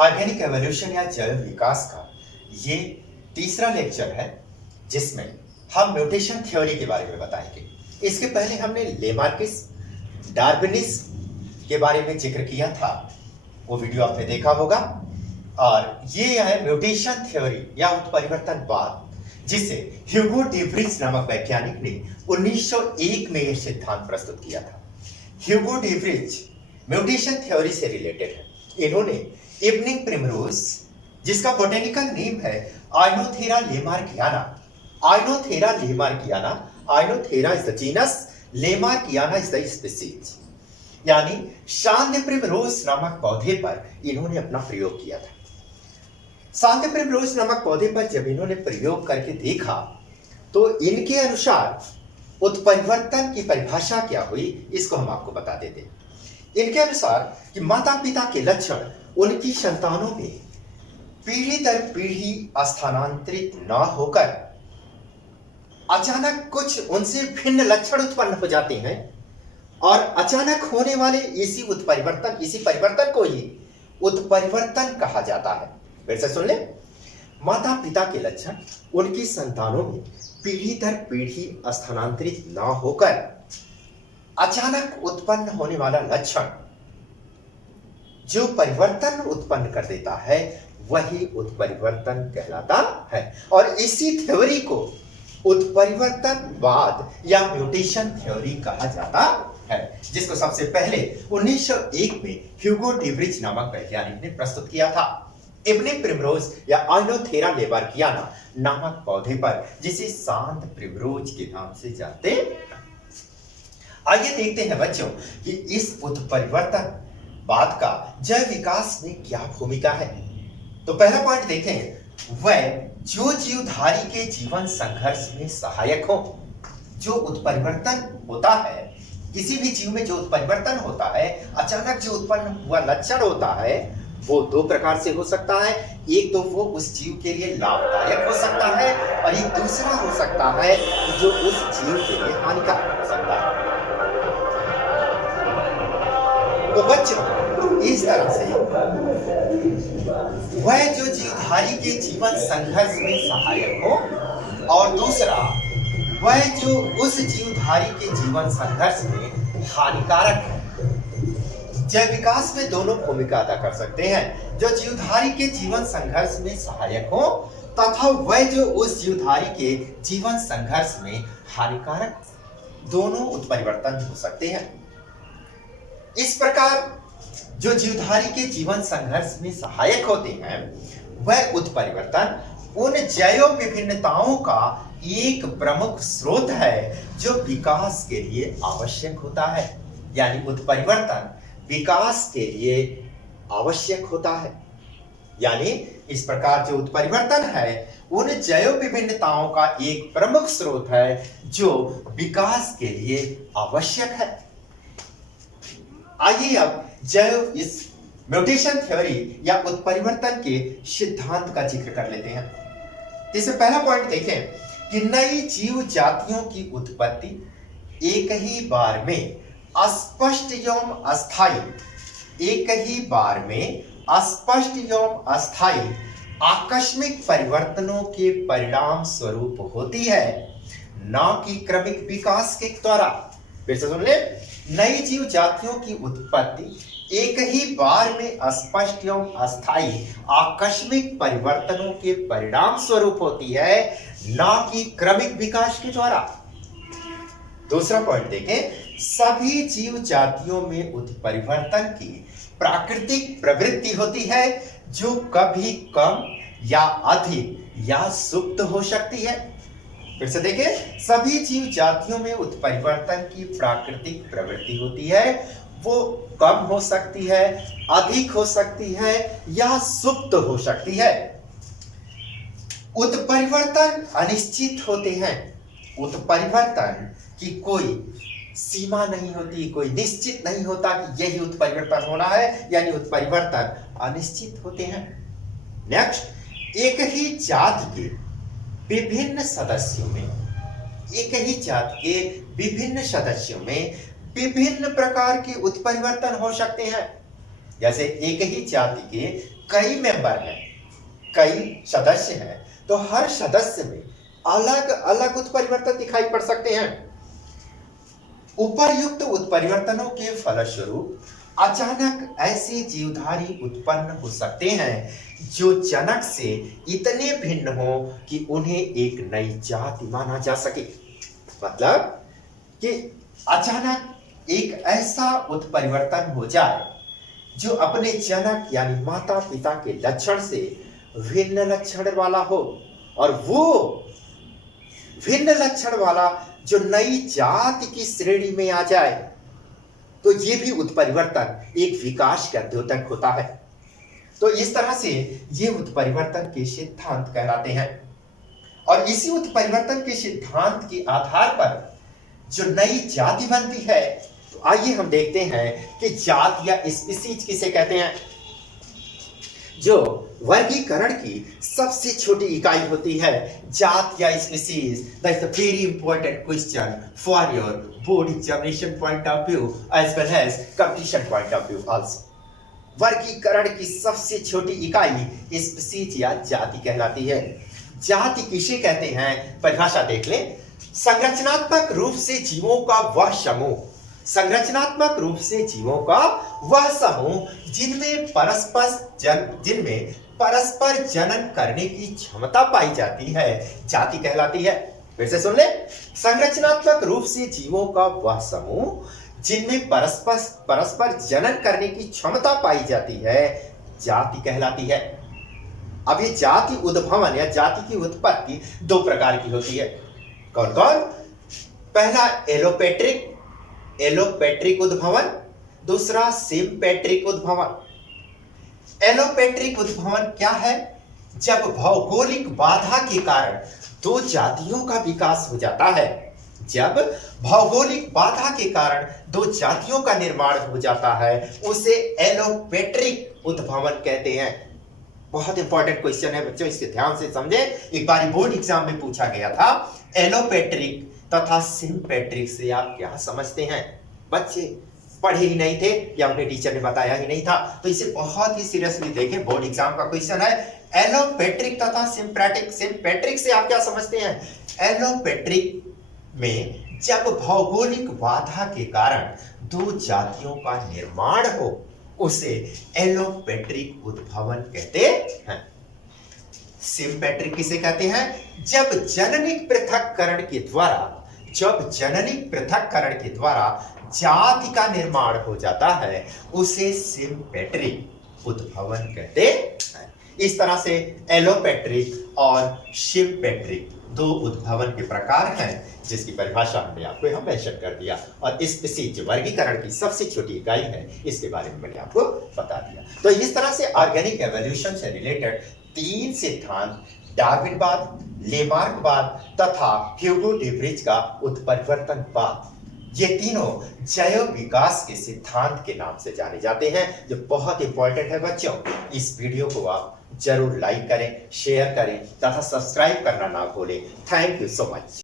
Organic evolution या जैव विकास का ये तीसरा लेक्चर है जिसमें हम म्यूटेशन थ्योरी के बारे में बताएंगे। इसके पहले हमने लेमार्किस डार्विनिज्म के बारे में जिक्र किया था, वो वीडियो आपने देखा होगा। और ये है म्यूटेशन थ्योरी या उत्परिवर्तनवाद, जिसे ह्यूगो डीवरिच नामक वैज्ञानिक ने 1901 में यह सिद्धांत प्रस्तुत किया था। ह्यूगो डीवरिच म्यूटेशन थ्योरी से रिलेटेड है। इन्होंने इवनिंग प्रिमरोज, जिसका बोटेनिकल नेम है Oenothera lamarckiana, Oenothera lamarckiana, Oenothera is the genus, lamarckiana is the species, यानी शांत प्रिमरोज नामक पौधे पर इन्होंने अपना प्रयोग किया था। शांत प्रिमरोज नामक पौधे पर जब इन्होंने प्रयोग करके देखा तो इनके अनुसार उत्परिवर्तन की परिभाषा क्या हुई, इसको हम आपको बता देते हैं। इनके अनुसार कि माता पिता के लक्षण उनकी संतानों में पीढ़ी दर पीढ़ी स्थानांतरित न होकर अचानक कुछ उनसे भिन्न लक्षण उत्पन्न हो जाते हैं, और अचानक होने वाले इसी परिवर्तन को ही उत्परिवर्तन कहा जाता है। फिर से सुन ले, माता पिता के लक्षण उनकी संतानों में पीढ़ी दर पीढ़ी स्थानांतरित न होकर अचानक उत्पन्न होने वाला लक्षण जो परिवर्तन उत्पन्न कर देता है वही उत्परिवर्तन कहलाता है। और इसी थ्योरी को उत्परिवर्तनवाद या म्यूटेशन थ्योरी कहा जाता है, जिसको सबसे पहले 1901 में ह्यूगो डीवरिच नामक वैज्ञानिक ने प्रस्तुत किया था इवनिंग प्रिमरोज या आइनोथेरा लेमार्कियाना नामक पौधे पर, जिसे शांत प्रिमरोज के नाम से जानते हैं। आइए देखते हैं बच्चों कि इस उत्परिवर्तनवाद का जैव विकास में क्या भूमिका है। तो पहला पॉइंट देखें, वह जो जीवधारी के जीवन संघर्ष में सहायक हो। जो उत्परिवर्तन होता है, किसी भी जीव में जो उत्परिवर्तन होता है, अचानक जो उत्पन्न हुआ लक्षण होता है, वो दो प्रकार से हो सकता है। एक तो वो उस जीव के लिए लाभदायक हो सकता है, और एक दूसरा हो सकता है जो उस जीव के लिए हानिकारक हो सकता है। तो बच्चों, इस तरह से वह जो जीवधारी के जीवन संघर्ष में सहायक हो, और दूसरा वह जो उस जीवधारी के जीवन संघर्ष में हानिकारक है। जैव विकास में दोनों भूमिका अदा कर सकते हैं, जो जीवधारी के जीवन संघर्ष में सहायक हो तथा वह जो उस जीवधारी के जीवन संघर्ष में हानिकारक, दोनों उत्परिवर्तन हो सकते हैं। इस प्रकार जो जीवधारी के जीवन संघर्ष में सहायक होते हैं, वह उत्परिवर्तन उन जैव विभिन्नताओं का एक प्रमुख स्रोत है जो विकास के लिए आवश्यक होता है। यानी उत्परिवर्तन विकास के लिए आवश्यक होता है। यानी इस प्रकार जो उत्परिवर्तन है उन जैव विभिन्नताओं का एक प्रमुख स्रोत है जो विकास के लिए आवश्यक है। आइए अब जैव इस म्यूटेशन थ्योरी या उत्परिवर्तन के सिद्धांत का जिक्र कर लेते हैं। इससे पहला पॉइंट देखें कि नई जीव जातियों की उत्पत्ति एक ही बार में अस्पष्ट एवं अस्थायी, एक ही बार में अस्पष्ट एवं अस्थायी आकस्मिक परिवर्तनों के परिणाम स्वरूप होती है, न कि क्रमिक विकास के द्वारा। फिर से सुन ले, नई जीव जातियों की उत्पत्ति एक ही बार में अस्पष्ट एवं अस्थायी आकस्मिक परिवर्तनों के परिणाम स्वरूप होती है, न कि क्रमिक विकास के द्वारा। दूसरा पॉइंट देखें, सभी जीव जातियों में उत्परिवर्तन की प्राकृतिक प्रवृत्ति होती है जो कभी कम या अधिक या सुप्त हो सकती है। फिर से देखें, सभी जीव जातियों में उत्परिवर्तन की प्राकृतिक प्रवृत्ति होती है, वो कम हो सकती है, अधिक हो सकती है या सुप्त हो सकती है। उत्परिवर्तन अनिश्चित होते हैं। उत्परिवर्तन की कोई सीमा नहीं होती, कोई निश्चित नहीं होता कि यही उत्परिवर्तन होना है, यानी उत्परिवर्तन अनिश्चित होते हैं। नेक्स्ट, एक ही जाति के विभिन्न सदस्यों में, एक ही जाति के विभिन्न सदस्यों में विभिन्न प्रकार के उत्परिवर्तन हो सकते हैं। जैसे एक ही जाति के कई मेंबर हैं, कई सदस्य हैं, तो हर सदस्य में अलग अलग उत्परिवर्तन दिखाई पड़ सकते हैं। उपर्युक्त उत्परिवर्तनों के फलस्वरूप अचानक ऐसे जीवधारी उत्पन्न हो सकते हैं जो जनक से इतने भिन्न हो कि उन्हें एक नई जाति माना जा सके। मतलब कि अचानक एक ऐसा उत्परिवर्तन हो जाए जो अपने जनक यानी माता पिता के लक्षण से भिन्न लक्षण वाला हो, और वो भिन्न लक्षण वाला जो नई जाति की श्रेणी में आ जाए, तो ये भी उत्परिवर्तन एक विकास का द्योतक होता है। तो इस तरह से ये उत्परिवर्तन के सिद्धांत कहलाते हैं। और इसी उत्परिवर्तन के सिद्धांत के आधार पर जो नई जाति बनती है, तो आइए हम देखते हैं कि जात या स्पीसीज किसे कहते हैं। जो वर्गीकरण की सबसे छोटी इकाई होती है, जात या species, that's a very important question for your board examination point of view as well as competition point of view also. वर्गीकरण की सबसे छोटी इकाई स्पीसीज या जाति कहलाती है। जाति किसे कहते हैं, परिभाषा देख लें। संरचनात्मक रूप से जीवों का वह समूह, संरचनात्मक रूप से जीवों का वह समूह जिनमें परस्पर जनन करने की क्षमता पाई जाती है, जाति कहलाती है। फिर से सुन ले, संरचनात्मक रूप से जीवों का वह समूह जिनमें परस्पर जनन करने की क्षमता पाई जाती है, जाति कहलाती है। अब ये जाति उद्भवन या जाति की उत्पत्ति दो प्रकार की होती है। कौन कौन? पहला एलोपेट्रिक उद्भवन, दूसरा सिम्पेट्रिक उद्भवन। एलोपेट्रिक उद्भवन क्या है? जब भौगोलिक बाधा के कारण दो जातियों का विकास हो जाता है, जब भौगोलिक बाधा के कारण दो जातियों का निर्माण हो जाता है, उसे एलोपेट्रिक उद्भवन कहते हैं। बहुत इंपॉर्टेंट क्वेश्चन है बच्चों, इसके ध्यान से समझे। एक बार बोर्ड एग्जाम में पूछा गया था, एलोपेट्रिक तथा सिम्पेट्रिक से आप क्या समझते हैं? बच्चे पढ़े ही नहीं थे या उन्हें टीचर ने बताया ही नहीं था, तो इसे बहुत ही सीरियसली देखें। बोर्ड एग्जाम का क्वेश्चन है, एलोपेट्रिक तथा सिम्पेट्रिक से आप क्या समझते हैं? एलोपेट्रिक में जब भौगोलिक बाधा के कारण दो जातियों का निर्माण हो, उसे एलोपेट्रिक उद्भवन कहते हैं। सिम्पेट्रिक किसे कहते हैं? जब जननिक पृथक्करण के द्वारा जाति का निर्माण हो जाता है, उसे सिम्पेट्रिक उद्भवन कहते हैं। इस तरह से एलोपेट्रिक और सिम्पेट्रिक दो उद्भवन के प्रकार हैं, जिसकी परिभाषा हमने आपको यहाँ मेंशन कर दिया। और स्पीसीज जो वर्गीकरण की सबसे छोटी इकाई है, इसके बारे में मैंने आपको बता दिया। तो इस तरह से ऑर्गेनिक एवोल्यूशन से रिलेटेड तीन सिद्धांत, डार्विनवाद, लेमार्कवाद तथा ह्यूगो डे व्रिज का उत्परिवर्तनवाद, ये तीनों जैव विकास के सिद्धांत के नाम से जाने जाते हैं, जो बहुत इंपॉर्टेंट है बच्चों। इस वीडियो को आप जरूर लाइक करें, शेयर करें तथा सब्सक्राइब करना ना भूलें। Thank you so much.